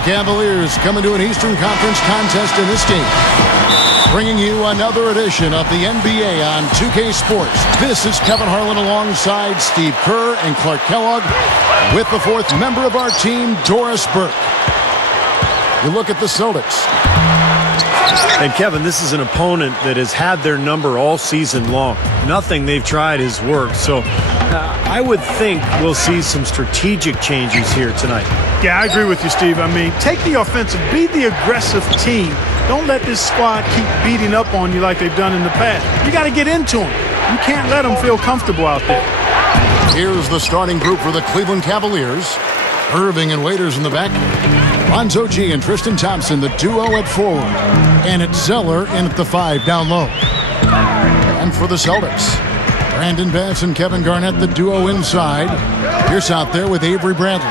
The Cavaliers coming to an Eastern Conference contest in this game. Bringing you another edition of the NBA on 2K Sports. This is Kevin Harlan alongside Steve Kerr and Clark Kellogg with the fourth member of our team, Doris Burke. You look at the Celtics. And Kevin, this is an opponent that has had their number all season long. Nothing they've tried has worked. So I would think we'll see some strategic changes here tonight. Yeah, I agree with you, Steve. I mean, take the offensive, be the aggressive team. Don't let this squad keep beating up on you like they've done in the past. You got to get into them. You can't let them feel comfortable out there. Here's the starting group for the Cleveland Cavaliers. Irving and Waiters in the back. Lonzo G and Tristan Thompson, the duo at forward. And it's Zeller in at the 5 down low. And for the Celtics, Brandon Bass and Kevin Garnett, the duo inside. Pierce out there with Avery Bradley.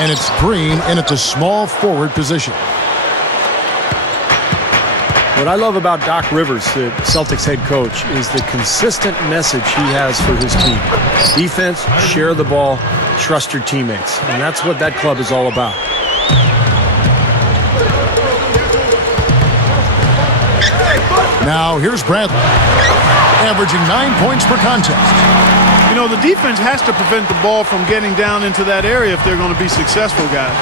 And it's Green in at the small forward position. What I love about Doc Rivers, the Celtics head coach, is the consistent message he has for his team. Defense, share the ball, trust your teammates. And that's what that club is all about. Now here's Bradley, averaging 9 points per contest. You know, the defense has to prevent the ball from getting down into that area if they're going to be successful, guys.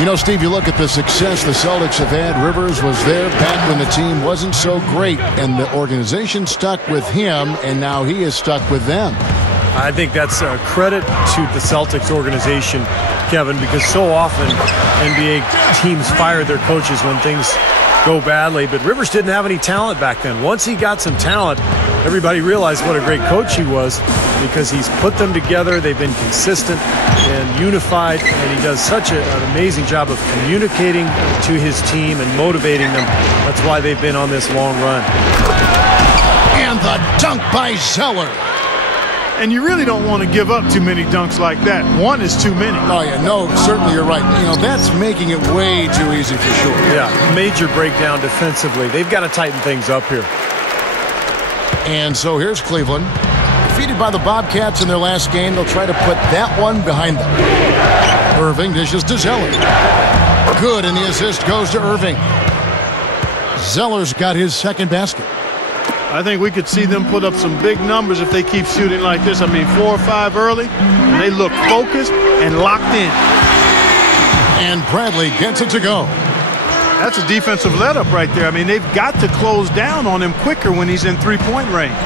You know, Steve, you look at the success the Celtics have had. Rivers was there back when the team wasn't so great, and the organization stuck with him, and now he is stuck with them. I think that's a credit to the Celtics organization, Kevin, because so often NBA teams fire their coaches when things go badly, but Rivers didn't have any talent back then. Once he got some talent, everybody realized what a great coach he was because he's put them together. They've been consistent and unified, and he does such an amazing job of communicating to his team and motivating them. That's why they've been on this long run. And the dunk by Zeller. And you really don't want to give up too many dunks like that. One is too many. Oh, yeah, no, certainly you're right. You know, that's making it way too easy for sure. Yeah, major breakdown defensively. They've got to tighten things up here. And so here's Cleveland. Defeated by the Bobcats in their last game, they'll try to put that one behind them. Irving dishes to Zeller. Good, and the assist goes to Irving. Zeller's got his second basket. I think we could see them put up some big numbers if they keep shooting like this. I mean, 4 or 5 early, and they look focused and locked in. And Bradley gets it to go. That's a defensive let-up right there. I mean, they've got to close down on him quicker when he's in three-point range.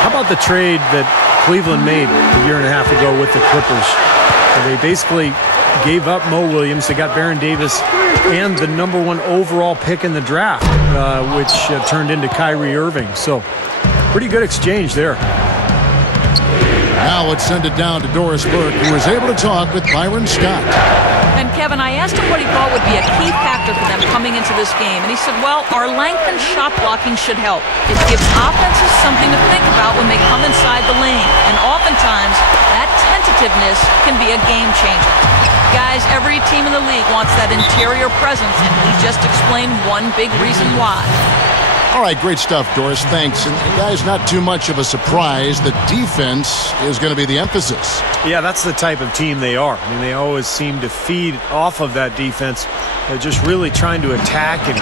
How about the trade that Cleveland made a year and a half ago with the Clippers? They basically gave up Mo Williams. They got Baron Davis and the #1 overall pick in the draft, which turned into Kyrie Irving. So pretty good exchange there. Now let's send it down to Doris Burke, who was able to talk with Byron Scott. And Kevin, I asked him what he thought would be a key factor for them coming into this game. And he said, well, our length and shot blocking should help. It gives offenses something to think about when they come inside the lane. And oftentimes, that tentativeness can be a game changer. Guys, every team in the league wants that interior presence, and he just explained one big reason why. All right, great stuff, Doris. Thanks. And guys, not too much of a surprise. The defense is going to be the emphasis. Yeah, that's the type of team they are. I mean, they always seem to feed off of that defense. They're just really trying to attack and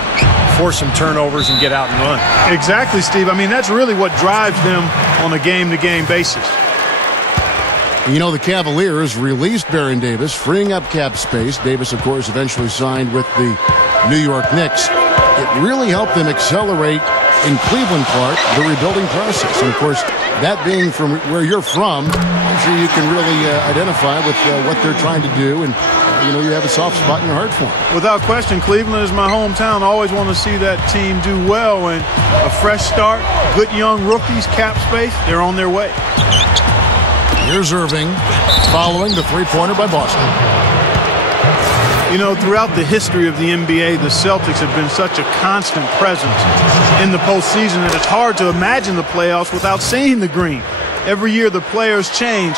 force some turnovers and get out and run. Exactly, Steve. I mean, that's really what drives them on a game-to-game basis. You know, the Cavaliers released Baron Davis, freeing up cap space. Davis, of course, eventually signed with the New York Knicks. It really helped them accelerate in Cleveland, Clark, the rebuilding process. And, of course, that being from where you're from, I'm sure you can really identify with what they're trying to do. And, you know, you have a soft spot in your heart for them. Without question, Cleveland is my hometown. I always want to see that team do well. And a fresh start, good young rookies, cap space, they're on their way. Here's Irving following the three-pointer by Boston. You know, throughout the history of the NBA, the Celtics have been such a constant presence in the postseason that it's hard to imagine the playoffs without seeing the green. Every year the players change,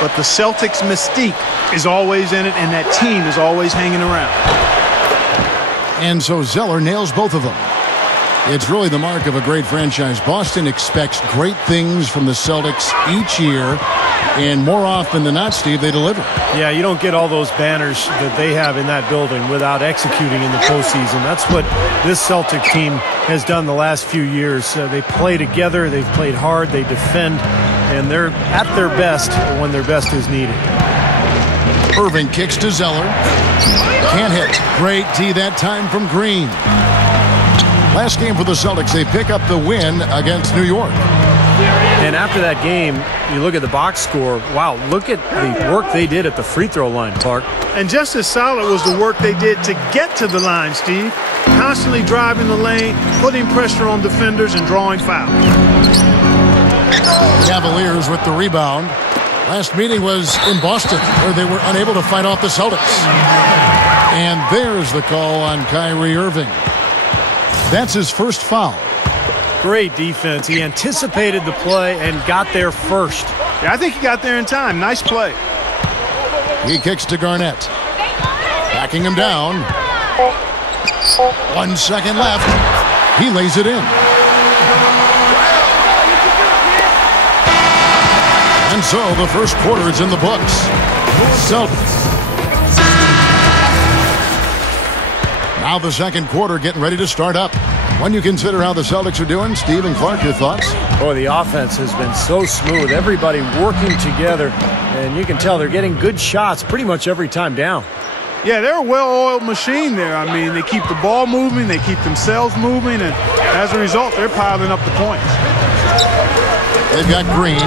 but the Celtics mystique is always in it, and that team is always hanging around. And so Zeller nails both of them. It's really the mark of a great franchise. Boston expects great things from the Celtics each year, and more often than not, Steve, they deliver. Yeah, you don't get all those banners that they have in that building without executing in the postseason. That's what this Celtic team has done the last few years. They play together, they've played hard, they defend, and they're at their best when their best is needed. Irving kicks to Zeller. Can't hit. Great D that time from Green. Last game for the Celtics, they pick up the win against New York. And after that game, you look at the box score. Wow, look at the work they did at the free throw line, Clark. And just as solid was the work they did to get to the line, Steve. Constantly driving the lane, putting pressure on defenders, and drawing fouls. Cavaliers with the rebound. Last meeting was in Boston, where they were unable to fight off the Celtics. And there's the call on Kyrie Irving. That's his first foul. Great defense. He anticipated the play and got there first. Yeah, I think he got there in time. Nice play. He kicks to Garnett. Backing him down. 1 second left. He lays it in. And so the first quarter is in the books. Celtics. Now the second quarter getting ready to start up. When you consider how the Celtics are doing, Steve and Clark, your thoughts? Boy, the offense has been so smooth. Everybody working together, and you can tell they're getting good shots pretty much every time down. Yeah, they're a well-oiled machine there. I mean, they keep the ball moving, they keep themselves moving, and as a result, they're piling up the points. They've got Green.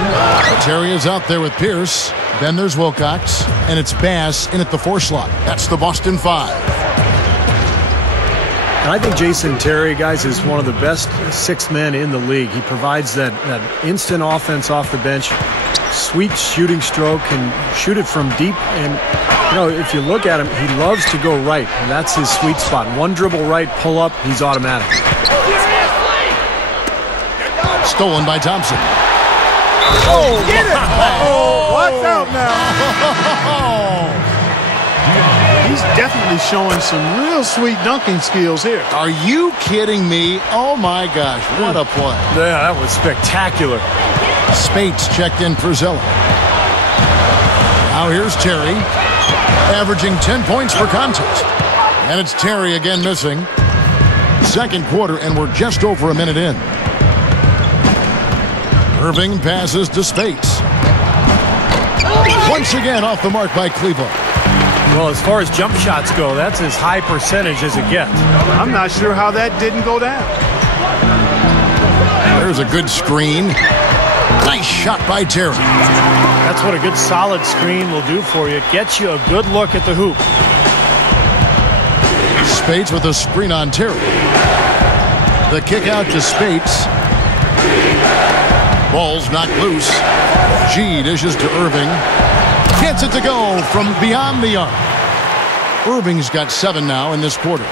Terry is out there with Pierce. Then there's Wilcox, and it's Bass in at the 4 slot. That's the Boston 5. And I think Jason Terry, guys, is one of the best 6 men in the league. He provides that instant offense off the bench. Sweet shooting stroke, can shoot it from deep. And, you know, if you look at him, he loves to go right. And that's his sweet spot. One dribble right, pull up, he's automatic. Stolen by Thompson. Oh, get it! Oh, watch out now. He's definitely showing some real sweet dunking skills here. Are you kidding me? Oh, my gosh. What a play. Yeah, that was spectacular. Spates checked in for Zeller. Now here's Terry, averaging 10 points per contest. And it's Terry again missing. Second quarter, and we're just over a minute in. Irving passes to Spates. Once again off the mark by Cleveland. Well, as far as jump shots go, that's as high percentage as it gets. I'm not sure how that didn't go down. There's a good screen. Nice shot by Terry. That's what a good solid screen will do for you. It gets you a good look at the hoop. Spates with a screen on Terry. The kick out to Spates. Ball's knocked loose. G dishes to Irving. Gets it to go from beyond the arc. Irving's got 7 now in this quarter.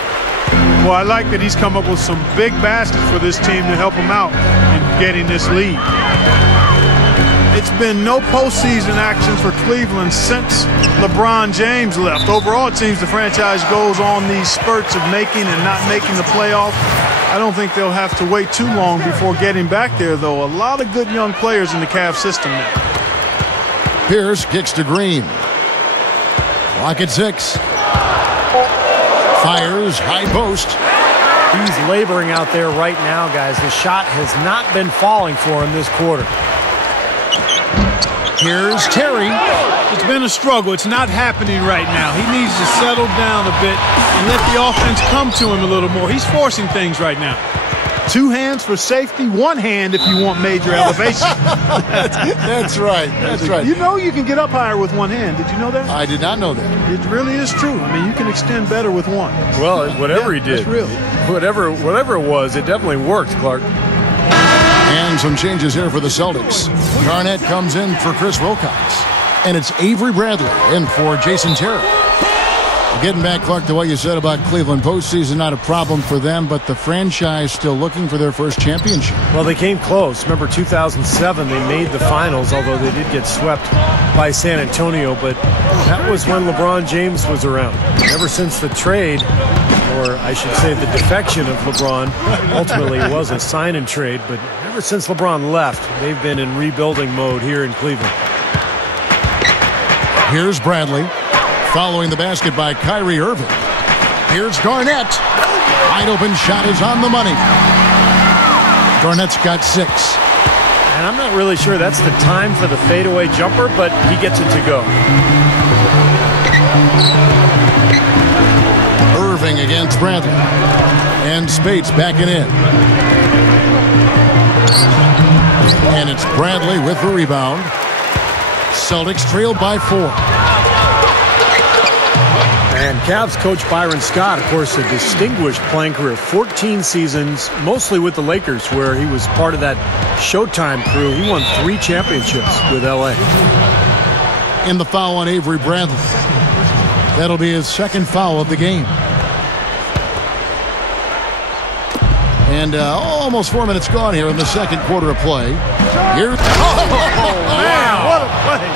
Well, I like that he's come up with some big baskets for this team to help him out in getting this lead. It's been no postseason action for Cleveland since LeBron James left. Overall, it seems the franchise goes on these spurts of making and not making the playoff. I don't think they'll have to wait too long before getting back there, though. A lot of good young players in the Cavs system now. Pierce kicks to Green. Clock at 6. Fires, high post. He's laboring out there right now, guys. The shot has not been falling for him this quarter. Here's Terry. It's been a struggle. It's not happening right now. He needs to settle down a bit and let the offense come to him a little more. He's forcing things right now. 2 hands for safety, 1 hand if you want major elevation. That's right. That's right. You know you can get up higher with 1 hand. Did you know that? I did not know that. It really is true. I mean, you can extend better with 1. Well, whatever he did. That's real. Whatever it was, it definitely worked, Clark. And some changes here for the Celtics. Garnett comes in for Chris Wilcox. And it's Avery Bradley in for Jason Terry. Getting back, Clark, to what you said about Cleveland, postseason not a problem for them, but the franchise still looking for their first championship. Well, they came close. Remember 2007, they made the finals, although they did get swept by San Antonio, but that was when LeBron James was around. Ever since the trade, or I should say the defection of LeBron. Ultimately, it was a sign and trade, but ever since LeBron left, they've been in rebuilding mode here in Cleveland. Here's Bradley, following the basket by Kyrie Irving. Here's Garnett. Wide open shot is on the money. Garnett's got 6. And I'm not really sure that's the time for the fadeaway jumper, but he gets it to go. Irving against Bradley. And Spates backing in. And it's Bradley with the rebound. Celtics trailed by 4. And Cavs coach Byron Scott, of course, a distinguished playing career. 14 seasons, mostly with the Lakers, where he was part of that Showtime crew. He won 3 championships with L.A. In the foul on Avery Bradley. That'll be his 2nd foul of the game. And almost 4 minutes gone here in the 2nd quarter of play. Here's... Oh, man, what a play.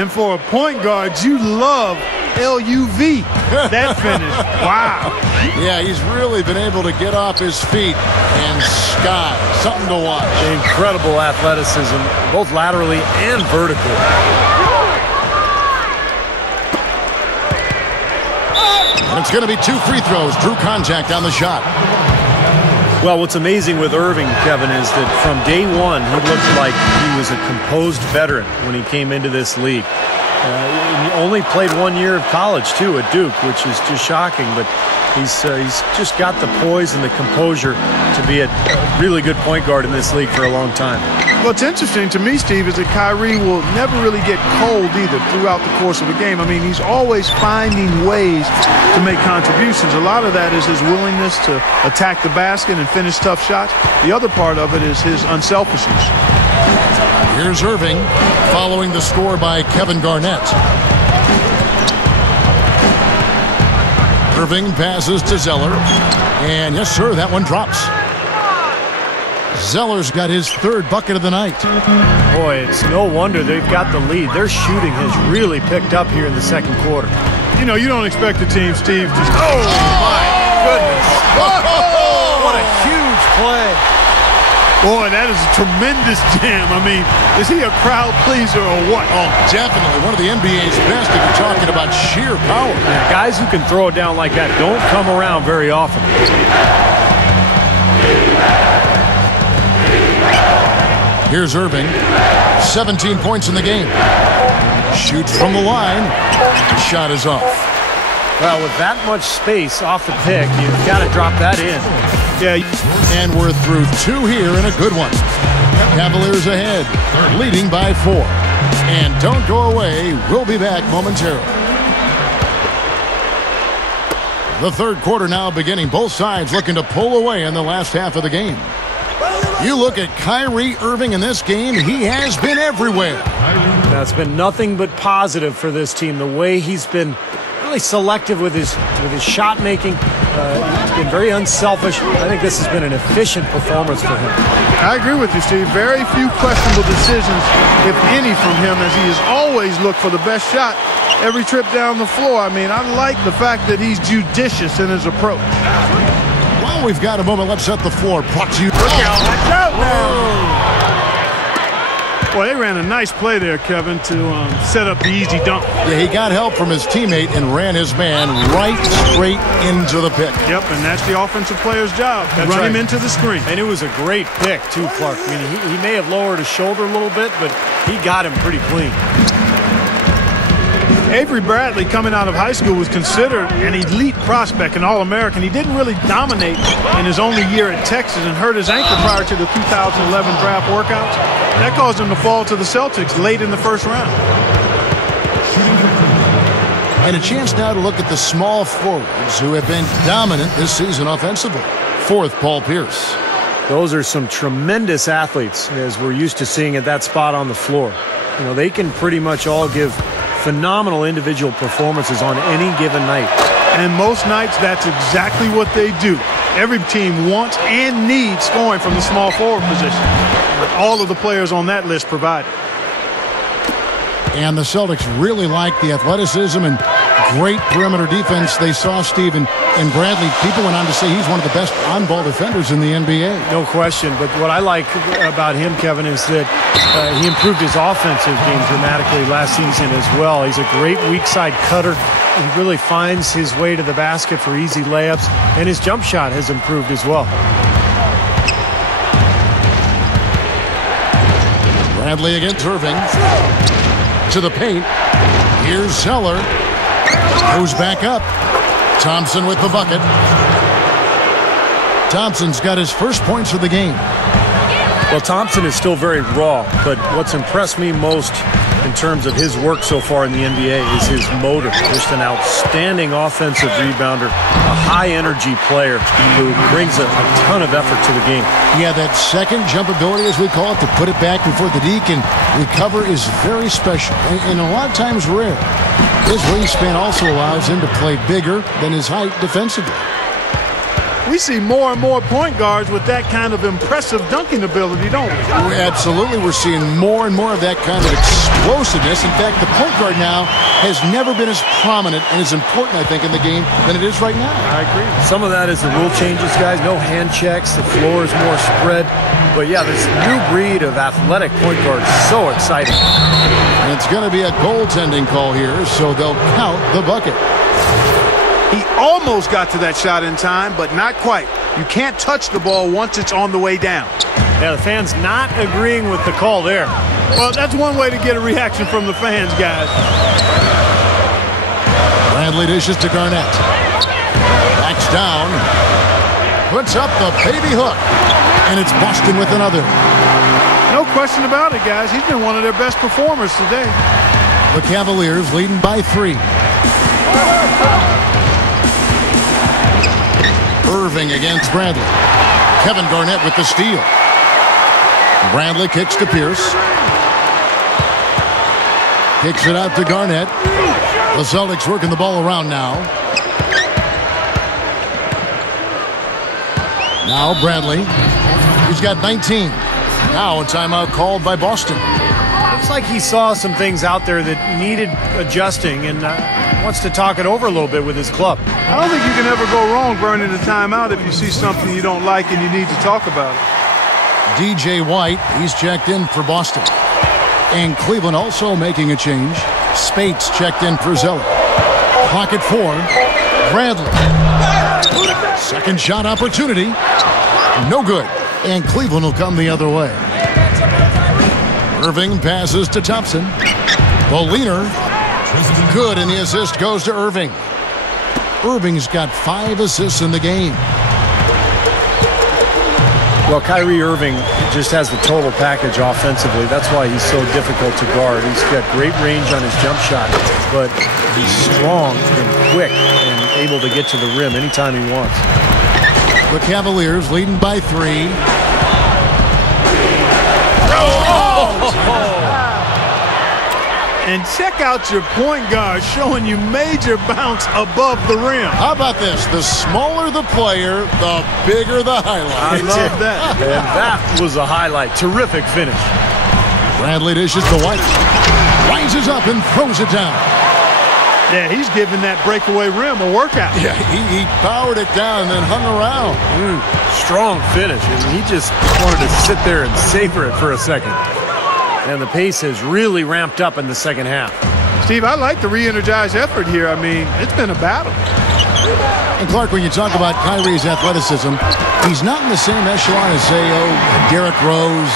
And for a point guard, you love LUV, that finish. Wow. Yeah, he's really been able to get off his feet. And Scott, something to watch. Incredible athleticism, both laterally and vertically. And it's going to be 2 free throws. Drew contact on the shot. Well, what's amazing with Irving, Kevin, is that from day one, he looked like he was a composed veteran when he came into this league. He only played 1 year of college, too, at Duke, which is just shocking. But he's just got the poise and the composure to be a really good point guard in this league for a long time. What's interesting to me, Steve, is that Kyrie will never really get cold either throughout the course of a game. I mean, he's always finding ways to make contributions. A lot of that is his willingness to attack the basket and finish tough shots. The other part of it is his unselfishness. Here's Irving, following the score by Kevin Garnett. Irving passes to Zeller. And yes, sir, that one drops. Zeller's got his 3rd bucket of the night. Boy, it's no wonder they've got the lead. Their shooting has really picked up here in the 2nd quarter. You know, you don't expect the team, Steve, to... Oh, my goodness. What a huge play. Boy, that is a tremendous jam. I mean, is he a crowd pleaser or what? Oh, definitely. One of the NBA's best if you're talking about sheer power. Yeah, guys who can throw it down like that don't come around very often. Here's Irving. 17 points in the game. Shoots from the line. Shot is off. Well, with that much space off the pick, you've got to drop that in. Yeah. And we're through 2 here in a good one. Cavaliers ahead, leading by 4. And don't go away. We'll be back momentarily. The 3rd quarter now beginning. Both sides looking to pull away in the last half of the game. You look at Kyrie Irving in this game, he has been everywhere. That's been nothing but positive for this team. The way he's been really selective with his shot making. He's been very unselfish. I think this has been an efficient performance for him. I agree with you, Steve. Very few questionable decisions, if any, from him, as he has always looked for the best shot every trip down the floor. I mean, I like the fact that he's judicious in his approach. Well, we've got a moment. Let's set the floor. Brought to you. Watch out now. Well, they ran a nice play there, Kevin, to set up the easy dunk. Yeah, he got help from his teammate and ran his man right straight into the pick. Yep, and that's the offensive player's job. That's Run right. him into the screen. And it was a great pick, too, Clark. I mean, he may have lowered his shoulder a little bit, but he got him pretty clean. Avery Bradley, coming out of high school, was considered an elite prospect, an All-American. He didn't really dominate in his only year at Texas and hurt his ankle prior to the 2011 draft workouts. That caused him to fall to the Celtics late in the 1st round. And a chance now to look at the small forwards who have been dominant this season offensively. 4th, Paul Pierce. Those are some tremendous athletes, as we're used to seeing at that spot on the floor. You know, they can pretty much all give phenomenal individual performances on any given night. And most nights, that's exactly what they do. Every team wants and needs scoring from the small forward position. All of the players on that list provide it. And the Celtics really like the athleticism and great perimeter defense they saw, Steve, and Bradley. People went on to say he's one of the best on-ball defenders in the NBA. No question, but what I like about him, Kevin, is that he improved his offensive game dramatically last season as well. He's a great weak side cutter. He really finds his way to the basket for easy layups, and his jump shot has improved as well. Bradley against Irving. To the paint. Here's Zeller. Goes back up. Thompson with the bucket. Thompson's got his first points of the game. Well, Thompson is still very raw, but what's impressed me most in terms of his work so far in the NBA is his motor. Just an outstanding offensive rebounder, a high-energy player who brings a ton of effort to the game. Yeah, that second jump ability, as we call it, to put it back before the D can recover is very special and a lot of times rare. His wingspan also allows him to play bigger than his height defensively. We see more and more point guards with that kind of impressive dunking ability, don't we? Absolutely. We're seeing more and more of that kind of explosiveness. In fact, the point guard now has never been as prominent and as important, I think, in the game than it is right now. I agree. Some of that is the rule changes, guys. No hand checks. The floor is more spread. But, yeah, this new breed of athletic point guard is so exciting. And it's going to be a goaltending call here, so they'll count the bucket. He almost got to that shot in time, but not quite. You can't touch the ball once it's on the way down. Yeah, the fans not agreeing with the call there. Well, that's one way to get a reaction from the fans, guys. Bradley dishes to Garnett. Backs down. Puts up the baby hook. And it's Boston with another. No question about it, guys. He's been one of their best performers today. The Cavaliers leading by 3. Irving against Bradley. Kevin Garnett with the steal. Bradley kicks to Pierce. Kicks it out to Garnett. The Celtics working the ball around now. Now Bradley. He's got 19. Now a timeout called by Boston. Looks like he saw some things out there that needed adjusting and wants to talk it over a little bit with his club. I don't think you can ever go wrong burning a timeout if you see something you don't like and you need to talk about it. DJ White, he's checked in for Boston. And Cleveland also making a change. Spates checked in for Zeller. Clock at 4. Bradley. Second shot opportunity. No good. And Cleveland will come the other way. Irving passes to Thompson. The leaner. Good, and the assist goes to Irving. Irving's got 5 assists in the game. Well, Kyrie Irving just has the total package offensively. That's why he's so difficult to guard. He's got great range on his jump shot, but he's strong and quick and able to get to the rim anytime he wants. The Cavaliers leading by 3. And check out your point guard showing you major bounce above the rim. How about this? The smaller the player, the bigger the highlight. I love that. And that was a highlight. Terrific finish. Bradley dishes to White. Rises up and throws it down. Yeah, he's giving that breakaway rim a workout. Yeah, he powered it down and then hung around. Strong finish. And he just wanted to sit there and savor it for a second. And the pace has really ramped up in the second half. Steve, I like the re-energized effort here. I mean, it's been a battle. And Clark, when you talk about Kyrie's athleticism, he's not in the same echelon as, say, Derrick Rose,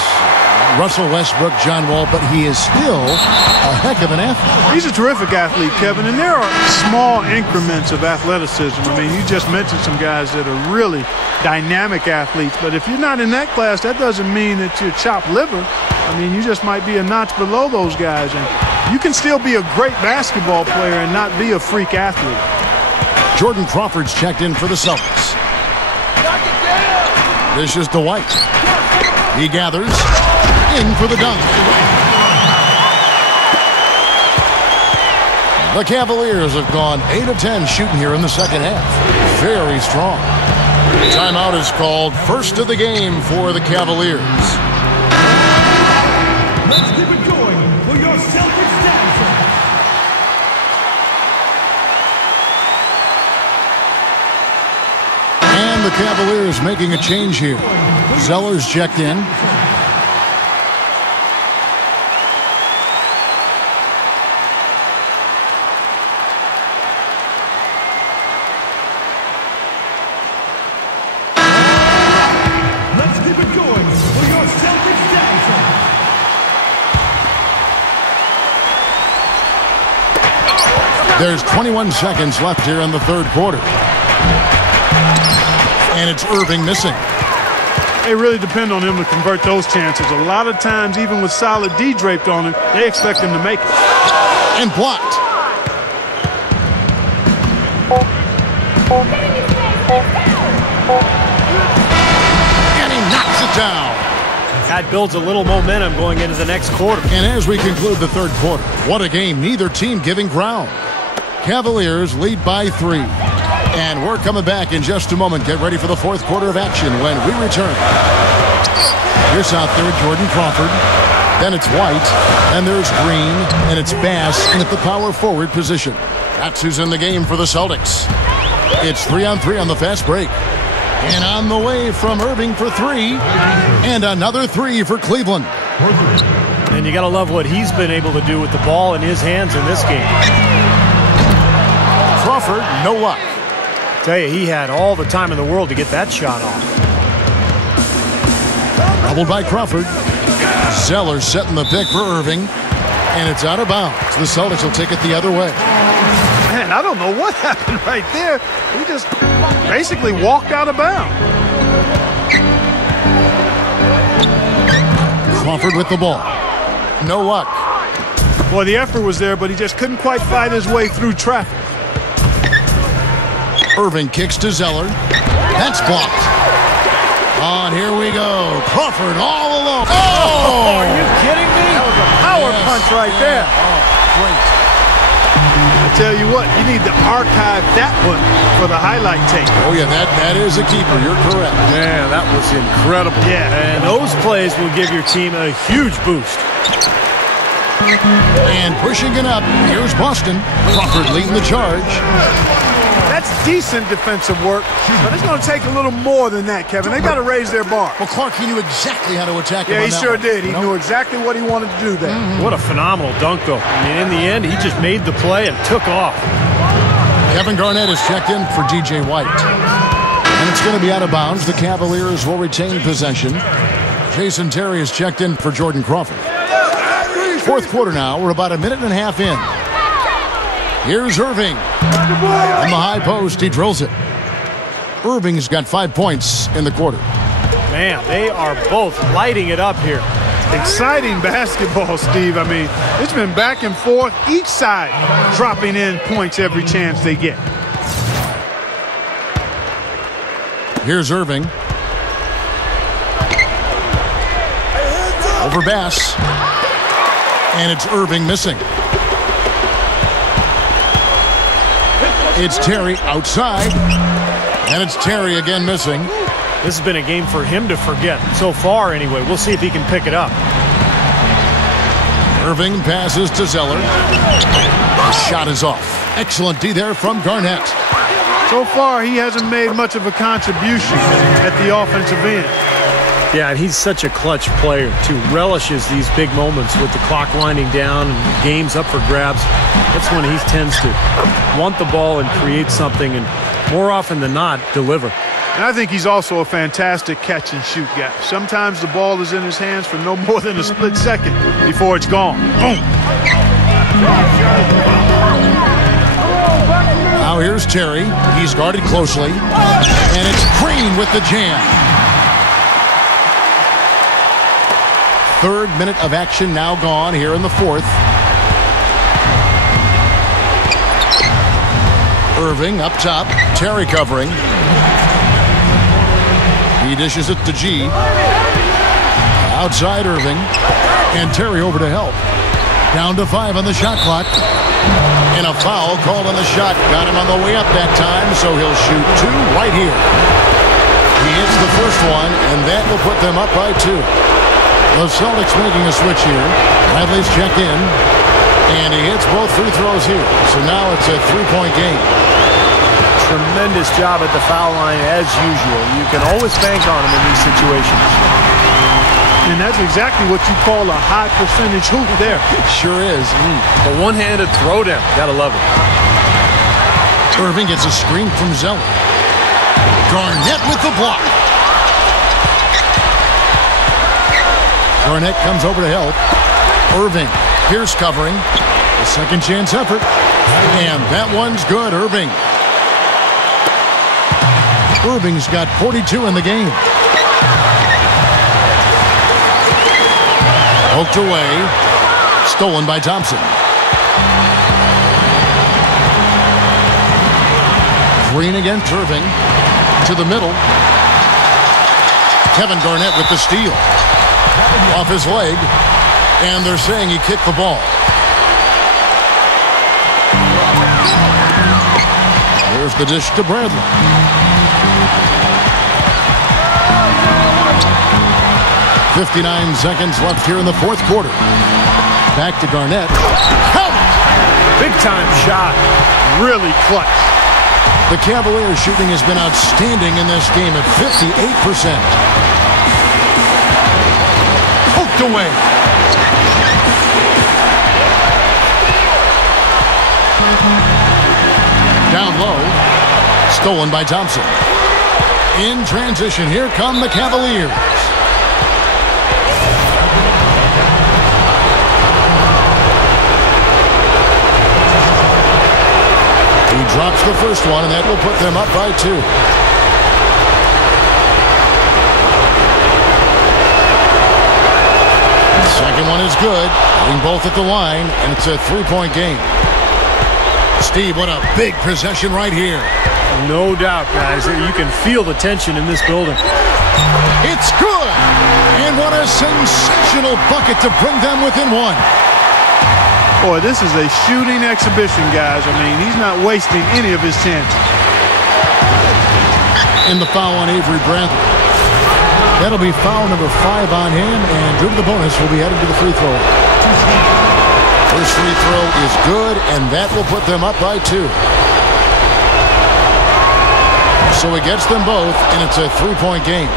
Russell Westbrook, John Wall, but he is still a heck of an athlete. He's a terrific athlete, Kevin, and there are small increments of athleticism. I mean, you just mentioned some guys that are really dynamic athletes, but if you're not in that class, that doesn't mean that you're chopped liver. I mean, you just might be a notch below those guys, and you can still be a great basketball player and not be a freak athlete. Jordan Crawford's checked in for the Celtics. This is to White. He gathers in for the dunk. The Cavaliers have gone 8 of 10 shooting here in the second half. Very strong. Timeout is called, first of the game for the Cavaliers. Let's keep it going for your Celtics dance. Cavaliers making a change here. Zeller's checked in. Let's keep it going for your Celtics dance. There's 21 seconds left here in the third quarter. And it's Irving missing. They really depend on him to convert those chances. A lot of times, even with solid D draped on him, they expect him to make it. And blocked. And he knocks it down. That builds a little momentum going into the next quarter. And as we conclude the third quarter, what a game. Neither team giving ground. Cavaliers lead by 3. And we're coming back in just a moment. Get ready for the fourth quarter of action when we return. Here's out there Jordan Crawford. Then it's White. Then there's Green. And it's Bass in at the power forward position. That's who's in the game for the Celtics. It's 3-on-3 on the fast break. And on the way from Irving for 3. And another 3 for Cleveland. And you got to love what he's been able to do with the ball in his hands in this game. Crawford, no luck. Tell you, he had all the time in the world to get that shot off. Doubled by Crawford. Zeller setting the pick for Irving. And it's out of bounds. The Celtics will take it the other way. Man, I don't know what happened right there. He just basically walked out of bounds. Crawford with the ball. No luck. Well, the effort was there, but he just couldn't quite fight his way through traffic. Irving kicks to Zeller. That's blocked. On, here we go. Crawford all alone. Oh! Are you kidding me? That was a power punch right there. Oh, great. I tell you what, you need to archive that one for the highlight tape. Oh, yeah, that is a keeper. You're correct. Man, that was incredible. Yeah. And those plays will give your team a huge boost. And pushing it up, here's Boston. Crawford leading the charge. That's decent defensive work, but it's going to take a little more than that, Kevin. They got to raise their bar. Well, Clark, he knew exactly how to attack him. Yeah, he on that sure one. did. He knew exactly what he wanted to do there. What a phenomenal dunk, though. I mean, in the end, he just made the play and took off. Kevin Garnett is checked in for DJ White. And it's going to be out of bounds. The Cavaliers will retain possession. Jason Terry is checked in for Jordan Crawford. Fourth quarter now. We're about a minute and a half in. Here's Irving. On the high post, he drills it. Irving's got 5 points in the quarter. Man, they are both lighting it up here. Exciting basketball, Steve. I mean, it's been back and forth, each side dropping in points every chance they get. Here's Irving. Over Bass. And it's Irving missing. It's Terry outside. And it's Terry again missing. This has been a game for him to forget. So far, anyway. We'll see if he can pick it up. Irving passes to Zeller. The shot is off. Excellent D there from Garnett. So far, he hasn't made much of a contribution at the offensive end. Yeah, and he's such a clutch player, too. Relishes these big moments with the clock winding down and games up for grabs. That's when he tends to want the ball and create something, and more often than not, deliver. And I think he's also a fantastic catch-and-shoot guy. Sometimes the ball is in his hands for no more than a split second before it's gone. Boom! Now here's Terry. He's guarded closely. And it's Green with the jam. Third minute of action now gone here in the fourth. Irving up top. Terry covering. He dishes it to G. Outside Irving. And Terry over to help. Down to 5 on the shot clock. And a foul called on the shot. Got him on the way up that time, so he'll shoot 2 right here. He hits the first one, and that will put them up by 2. The Celtics making a switch here. Bradley's checked in. And he hits both free throws here. So now it's a 3-point game. tremendous job at the foul line as usual. You can always bank on him in these situations. And that's exactly what you call a high percentage hoop there. Sure is. The one-handed throw down. Gotta love it. Irving gets a screen from Zeller. Garnett with the block. Garnett comes over to help. Irving. Pierce covering. A second chance effort. And that one's good. Irving. Irving's got 42 in the game. Poked away. Stolen by Thompson. Green against Irving. To the middle. Kevin Garnett with the steal. Off his leg. And they're saying he kicked the ball. There's the dish to Bradley. "59 seconds left here in the fourth quarter." Back to Garnett. Count! Big time shot. Really clutch. The Cavaliers' shooting has been outstanding in this game at 58%. Poked away. Down low. Stolen by Thompson. In transition, here come the Cavaliers. He drops the first one, and that will put them up by 2. The second one is good. Hitting both at the line, and it's a 3-point game. Steve, what a big possession right here. No doubt, guys. You can feel the tension in this building. It's good! And what a sensational bucket to bring them within 1. Boy, this is a shooting exhibition, guys. I mean, he's not wasting any of his chances. In the foul on Avery Bradley. That'll be foul number 5 on him, and due to the bonus, will be headed to the free throw. First free throw is good, and that will put them up by 2. So he gets them both, and it's a 3-point game.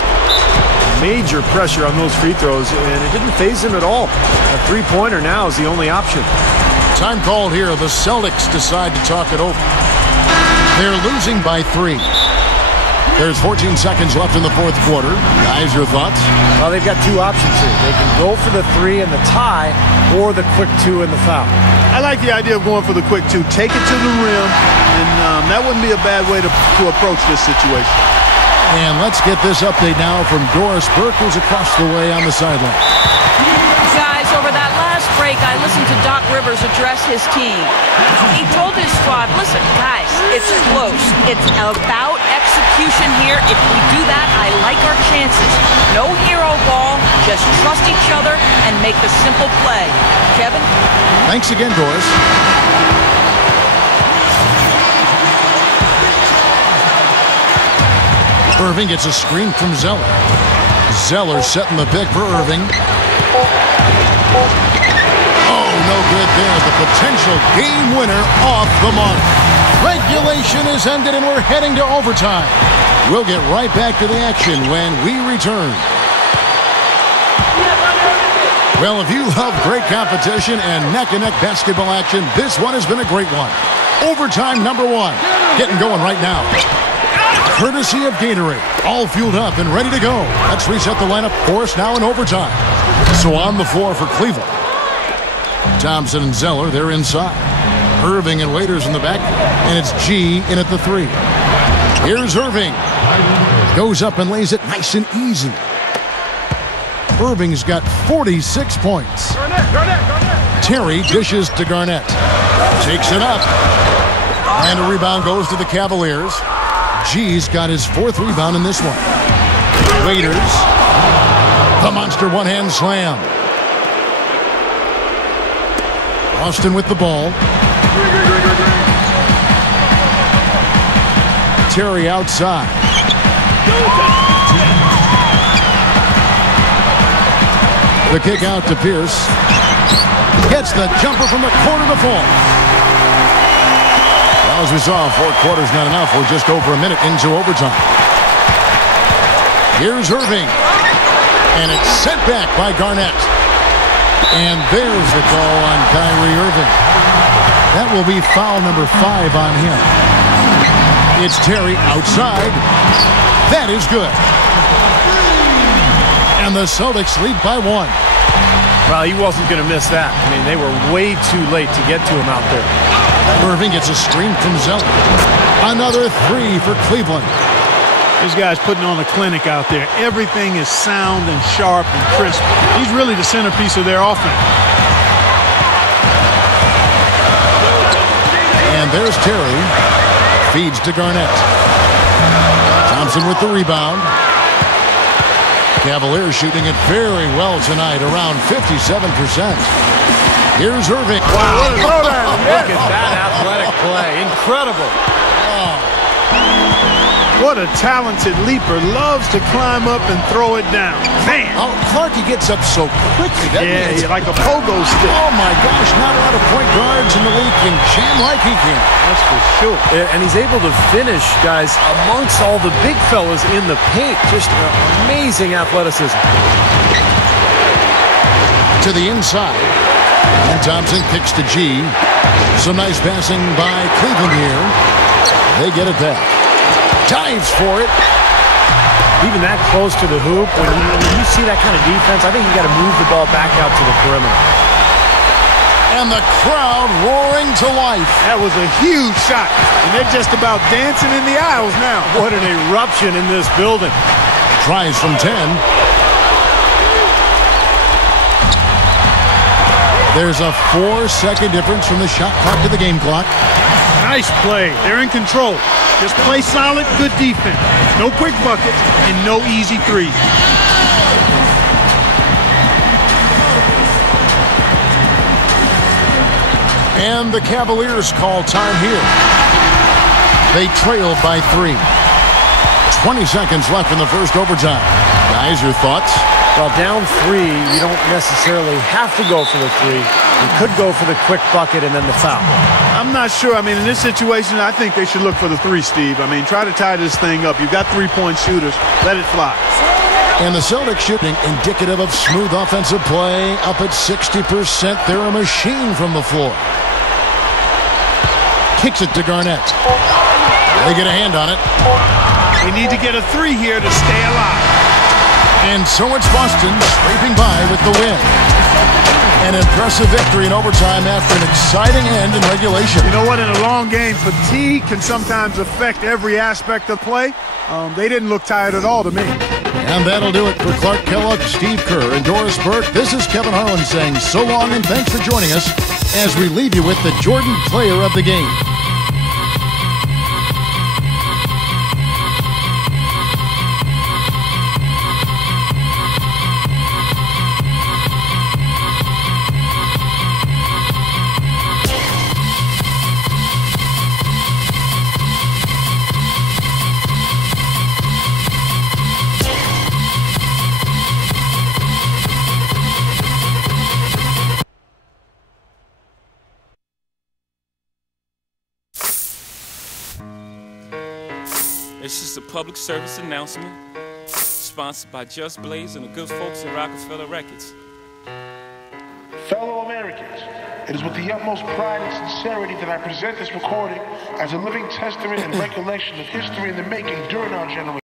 Major pressure on those free throws, and it didn't faze him at all. A three-pointer now is the only option. Time called here. The Celtics decide to talk it over. They're losing by 3. There's 14 seconds left in the fourth quarter. Guys, your thoughts? Well, they've got 2 options here. They can go for the 3 and the tie, or the quick 2 and the foul. I like the idea of going for the quick 2. Take it to the rim, and that wouldn't be a bad way to approach this situation. And let's get this update now from Doris Burke, who's across the way on the sideline. Guys, over that last break, I listened to Doc Rivers address his team. He told his squad, listen, guys, it's close. It's about execution here. If we do that, I like our chances. No hero ball, just trust each other and make the simple play. Kevin? Thanks again, Doris. Irving gets a screen from Zeller. Zeller setting the pick for Irving. Oh, no good there. The potential game winner off the mark. Regulation is ended and we're heading to overtime. We'll get right back to the action when we return. Well, if you love great competition and neck-and-neck basketball action, this one has been a great one. Overtime number 1. Getting going right now. Courtesy of Gatorade. All fueled up and ready to go. Let's reset the lineup for us now in overtime. So on the floor for Cleveland. Thompson and Zeller, they're inside. Irving and Waiters in the back. And it's G in at the 3. Here's Irving. Goes up and lays it nice and easy. Irving's got 46 points. Terry dishes to Garnett. Takes it up. And a rebound goes to the Cavaliers. G's got his 4th rebound in this one. Waiters. The monster one-hand slam. Austin with the ball. Terry outside. The kick out to Pierce. Gets the jumper from the corner to fall. Well, Well, as we saw, 4 quarters not enough. We're just over a minute into overtime. Here's Irving. And it's sent back by Garnett. And there's the call on Kyrie Irving. That will be foul number 5 on him. It's Terry outside. That is good. And the Celtics lead by 1. Well, he wasn't going to miss that. I mean, they were way too late to get to him out there. Irving gets a screen from Zeller. Another 3 for Cleveland. This guy's putting on a clinic out there. Everything is sound and sharp and crisp. He's really the centerpiece of their offense. And there's Terry. Feeds to Garnett. Thompson with the rebound. Cavaliers shooting it very well tonight, around 57%. Here's Irving. Wow, throw that. Look at that athletic play. Incredible. What a talented leaper. Loves to climb up and throw it down. Man. Oh, Clark, he gets up so quickly. Yeah, like a pogo stick. Oh, my gosh. Not a lot of point guards in the league can jam like he can. That's for sure. And he's able to finish, guys, amongst all the big fellas in the paint. Just amazing athleticism. To the inside. And Thompson kicks to G. Some nice passing by Cleveland here. They get it back. Dives for it. Even that close to the hoop, when you see that kind of defense, I think you got to move the ball back out to the perimeter. And the crowd roaring to life. That was a huge shot. And they're just about dancing in the aisles now. What an eruption in this building. Tries from 10. There's a 4-second difference from the shot clock to the game clock. Nice play. They're in control. Just play solid, good defense. No quick buckets and no easy threes. And the Cavaliers call time here. They trailed by 3. 20 seconds left in the first overtime. Guys, your thoughts? Well, down 3, you don't necessarily have to go for the 3. You could go for the quick bucket and then the foul. I'm not sure. I mean, in this situation, I think they should look for the 3, Steve. I mean, try to tie this thing up. You've got 3-point shooters. Let it fly. And the Celtics shooting indicative of smooth offensive play. Up at 60%. They're a machine from the floor. Kicks it to Garnett. They get a hand on it. They need to get a 3 here to stay alive. And so it's Boston scraping by with the win. An impressive victory in overtime after an exciting end in regulation. You know what? In a long game, fatigue can sometimes affect every aspect of play. They didn't look tired at all to me. And that'll do it for Clark Kellogg, Steve Kerr, and Doris Burke. This is Kevin Harlan saying so long and thanks for joining us as we leave you with the Jordan Player of the Game. It's just a public service announcement, sponsored by Just Blaze and the good folks at Rockefeller Records. Fellow Americans, it is with the utmost pride and sincerity that I present this recording as a living testament and recollection of history in the making during our generation.